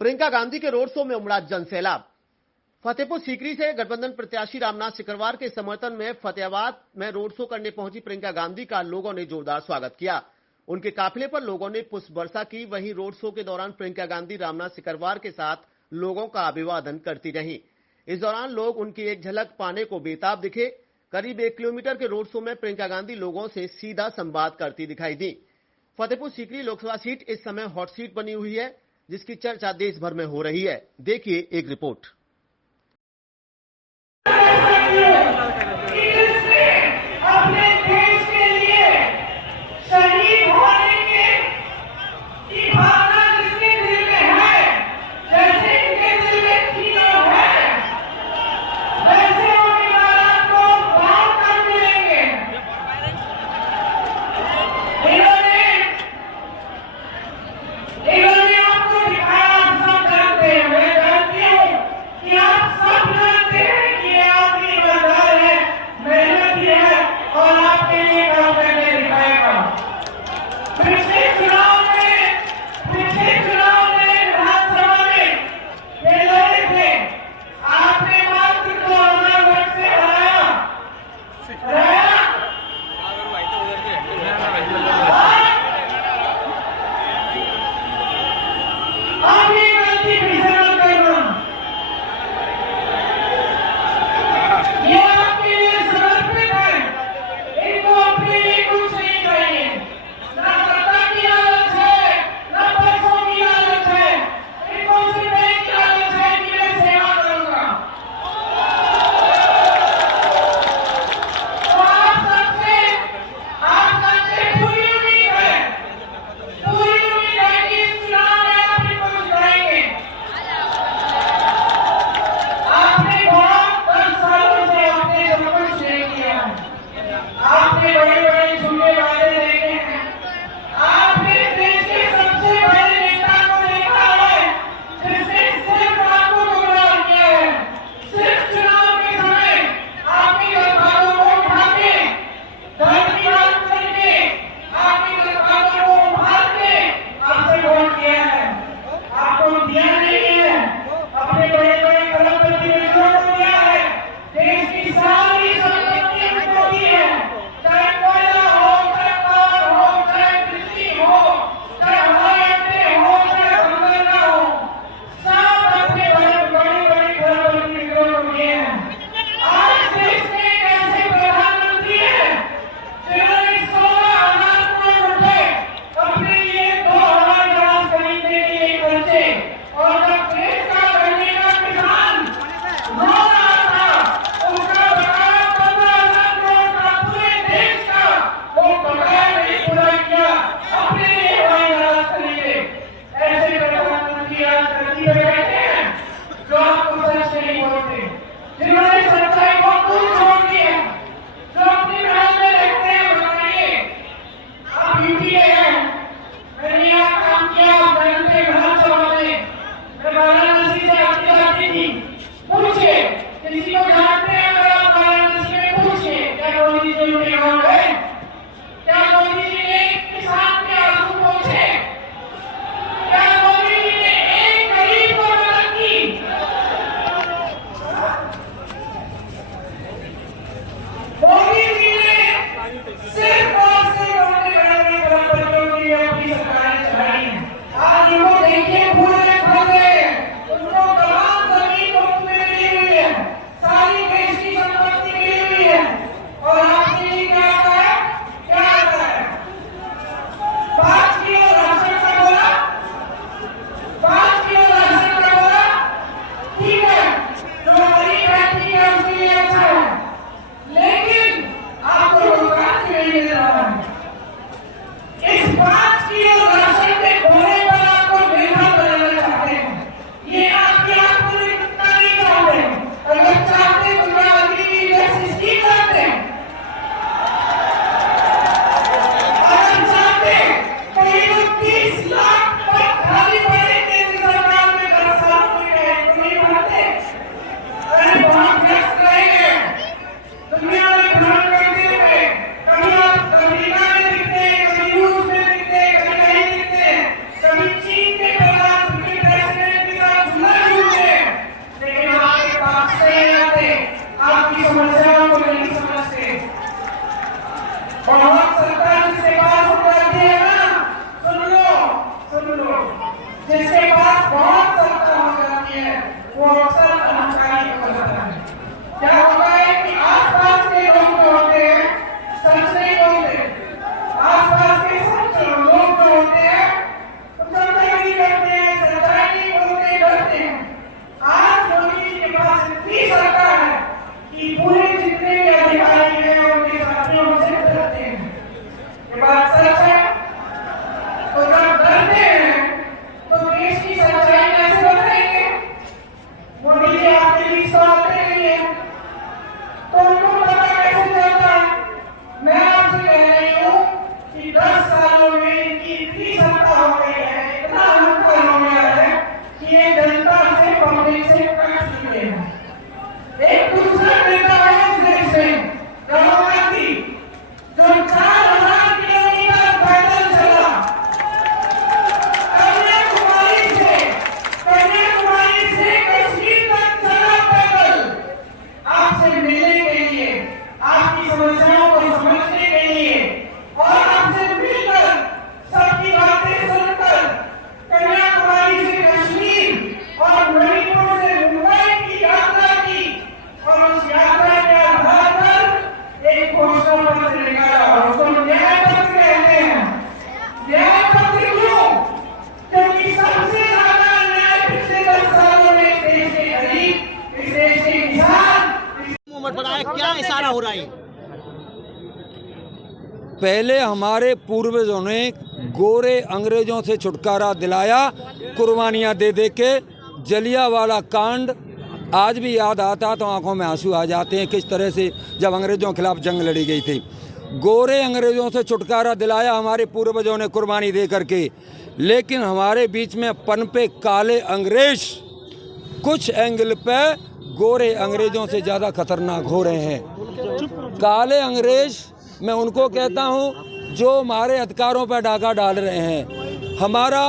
प्रियंका गांधी के road show में उमड़ा जनसैलाब। फतेहपुर सीकरी से गठबंधन प्रत्याशी रामनाथ सिकरवार के समर्थन में फतेहाबाद में रोड शो करने पहुंची प्रियंका गांधी का लोगों ने जोरदार स्वागत किया। उनके काफिले पर लोगों ने पुष्प वर्षा की। वहीं रोड शो के दौरान प्रियंका गांधी रामनाथ सिकरवार के साथ लोगों का अभिवादन करती रही। इस दौरान लोग उनकी एक झलक पाने को बेताब दिखे। करीब 1 किलोमीटर के रोड शो में प्रियंका गांधी लोगों से सीधा संवाद करती दिखाई दी। फतेहपुर सीकरी लोकसभा सीट इस समय हॉट सीट बनी हुई है, जिसकी चर्चा देश भर में हो रही है। देखिए एक रिपोर्ट। अपने देश के लिए शहीद होने की भावना जिसके दिल में है, जैसे इनके दिल में थी और है, वैसे उम्मीदवार को बहुत कम मिलेंगे। इन्होंने आपको दिखाया, आप सब जानते हैं। मैं जानती हूँ कि आप सब जानते हैं कि ये आदमी ईमानदार है, मेहनती है और आपके लिए काम करके दिखाएगा। पिछले चुनाव में विधानसभा में ये लड़े थे, आपने मात्र 2000 वोट से हराया। आप ये गलती फिर से मत करना। ये आपके लिए समर्पित है। इनको अपने लिए कुछ नहीं चाहिए, ना सत्ता की लालच है, ना पैसों की लालच है। इनको सिर्फ एक लालच है कि मैं सेवा करूंगा। तो आप सबसे पूरी उम्मीद है कि इस चुनाव में आप इनको जिताएंगे। हैं वो अक्सर अहंकारी हो जाता है। क्या होता है कि आसपास के लोग जो होते हैं सच नहीं बोलते, आसपास के सच लोग जो होते हैं नहीं करते हैं, सच्चाई नहीं बोलते, डरते हैं। आज मोदी जी के पास इतनी सत्ता है कि पूरे जितने भी अधिकारी हैं उनके साथियों से डरते हैं। ये बात सच है। तो जब डरते हैं तो देश की सच्चाई कैसे बताएंगे? मोदी जी आपके बीच तो आते नहीं है, तो उनको पता कैसे चलता है? मैं आपसे कह रही हूँ कि 10 सालों में इनकी इतनी सत्ता हो गई है, इतना अहंकार हो गया है कि ये जनता से, पब्लिक से कट चुके हैं। एक दूसरा नेता है इस देश में, राहुल गांधी, जो 4000 किलोमीटर पैदल चला कन्याकुमारी से कश्मीर तक चला पैदल, आपसे मिलने के लिए, आपकी समस्याओं को समझने के लिए और आपसे मिलकर सबकी बातें सुनकर कन्याकुमारी से कश्मीर और मणिपुर से मुंबई की यात्रा की और उस यात्रा के आधार पर एक घोषणा पत्र निकाला और उसको न्याय पत्र कहते हैं। न्याय पत्र क्यों? क्योंकि सबसे ज्यादा अन्याय पिछले 10 सालों में इस देश के गरीब, इस देश के किसान उम्र पड़ा है, क्या इशारा हो रहा है? पहले हमारे पूर्वजों ने गोरे अंग्रेजों से छुटकारा दिलाया, कुर्बानियां दे दे के। जलियांवाला कांड आज भी याद आता तो आंखों में आंसू आ जाते हैं, किस तरह से जब अंग्रेजों के खिलाफ जंग लड़ी गई थी। गोरे अंग्रेजों से छुटकारा दिलाया हमारे पूर्वजों ने कुर्बानी दे करके, लेकिन हमारे बीच में पनपे काले अंग्रेज कुछ एंगल पे गोरे अंग्रेजों से ज़्यादा खतरनाक हो रहे हैं। काले अंग्रेज मैं उनको कहता हूं जो हमारे अधिकारों पर डाका डाल रहे हैं, हमारा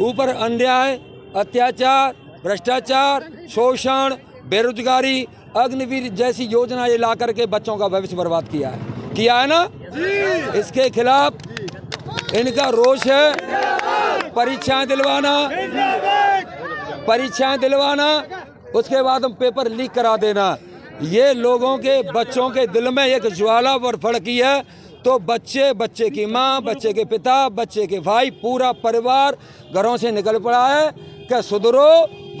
ऊपर अन्याय, अत्याचार, भ्रष्टाचार, शोषण, बेरोजगारी, अग्निवीर जैसी योजना ये ला करके बच्चों का भविष्य बर्बाद किया है ना। इसके खिलाफ इनका रोष है। परीक्षाएं दिलवाना, उसके बाद हम पेपर लीक करा देना, ये लोगों के बच्चों के दिल में एक ज्वाला भड़की है। तो बच्चे की माँ, बच्चे के पिता, बच्चे के भाई, पूरा परिवार घरों से निकल पड़ा है कि सुधरो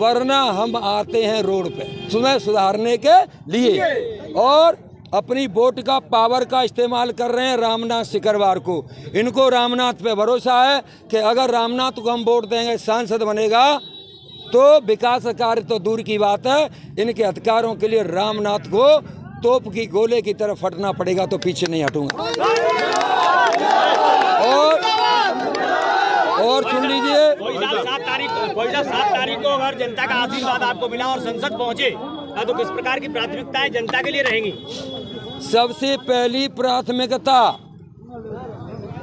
वरना हम आते हैं रोड पे सुधारने के लिए। और अपनी वोट का पावर का इस्तेमाल कर रहे हैं रामनाथ सिकरवार को। इनको रामनाथ पे भरोसा है कि अगर रामनाथ को हम वोट देंगे, सांसद बनेगा, तो विकास कार्य तो दूर की बात है, इनके अधिकारों के लिए रामनाथ को तोप की गोले की तरफ हटना पड़ेगा, तो पीछे नहीं हटूंगा। और सुन लीजिए, 7 तारीख को अगर जनता का आशीर्वाद आपको मिला और संसद पहुंचे तो किस प्रकार की प्राथमिकताएं जनता के लिए रहेंगी? सबसे पहली प्राथमिकता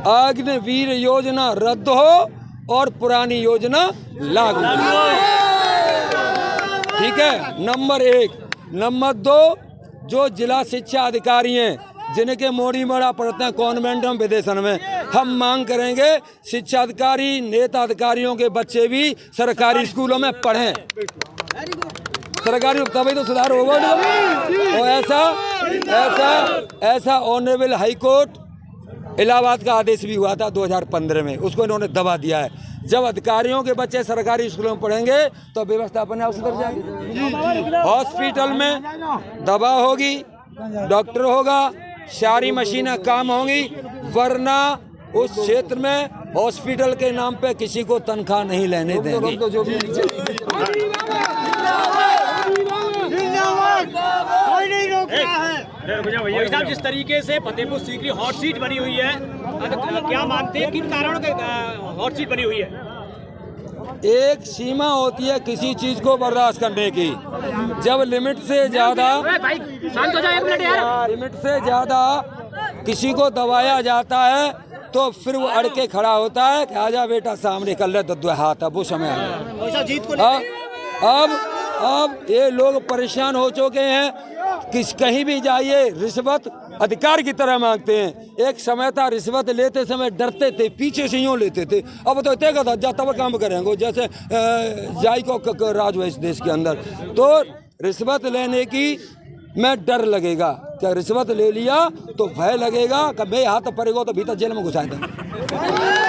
अग्निवीर योजना रद्द हो और पुरानी योजना लागू। ठीक है, नंबर 1। नंबर 2, जो जिला शिक्षा अधिकारी हैं जिनके मोड़ी मड़ा पड़ते हैं कॉन्वेंट में, विदेशन में, हम मांग करेंगे शिक्षा अधिकारी, नेता अधिकारियों के बच्चे भी सरकारी स्कूलों में पढ़ें। सरकारी तभी तो सुधार होगा। और ऐसा ऑनरेबल हाई कोर्ट इलाहाबाद का आदेश भी हुआ था 2015 में, उसको इन्होंने दबा दिया है। जब अधिकारियों के बच्चे सरकारी स्कूलों में पढ़ेंगे तो व्यवस्था अपने आप सुधर जाएगी। हॉस्पिटल में दवा होगी, डॉक्टर होगा, सारी मशीनें काम होंगी, वरना उस क्षेत्र में हॉस्पिटल के नाम पे किसी को तनख्वाह नहीं लेने देंगे। भाई साहब, जिस तरीके से फतेहपुर सीकरी हॉट सीट बनी हुई है, क्या मानते हैं किन कारणों के हॉट सीट बनी हुई है? एक सीमा होती है किसी चीज को बर्दाश्त करने की। जब लिमिट से ज्यादा किसी को दबाया जाता है तो फिर वो अड़ के खड़ा होता है कि आजा बेटा सामने कर ले, दद्दू हाथ। अब वो समय आ गया। अब ये लोग परेशान हो चुके हैं। कहीं भी जाइए रिश्वत अधिकार की तरह मांगते हैं। एक समय था रिश्वत लेते समय डरते थे, पीछे से यूँ लेते थे, अब तो तय था जा तब काम करेंगे जैसे जाई को राज है इस देश के अंदर। तो रिश्वत लेने की मैं डर लगेगा, क्या रिश्वत ले लिया तो भय लगेगा कि भाई हाथ पड़ेगा तो भीतर जेल में घुसाए देंगे।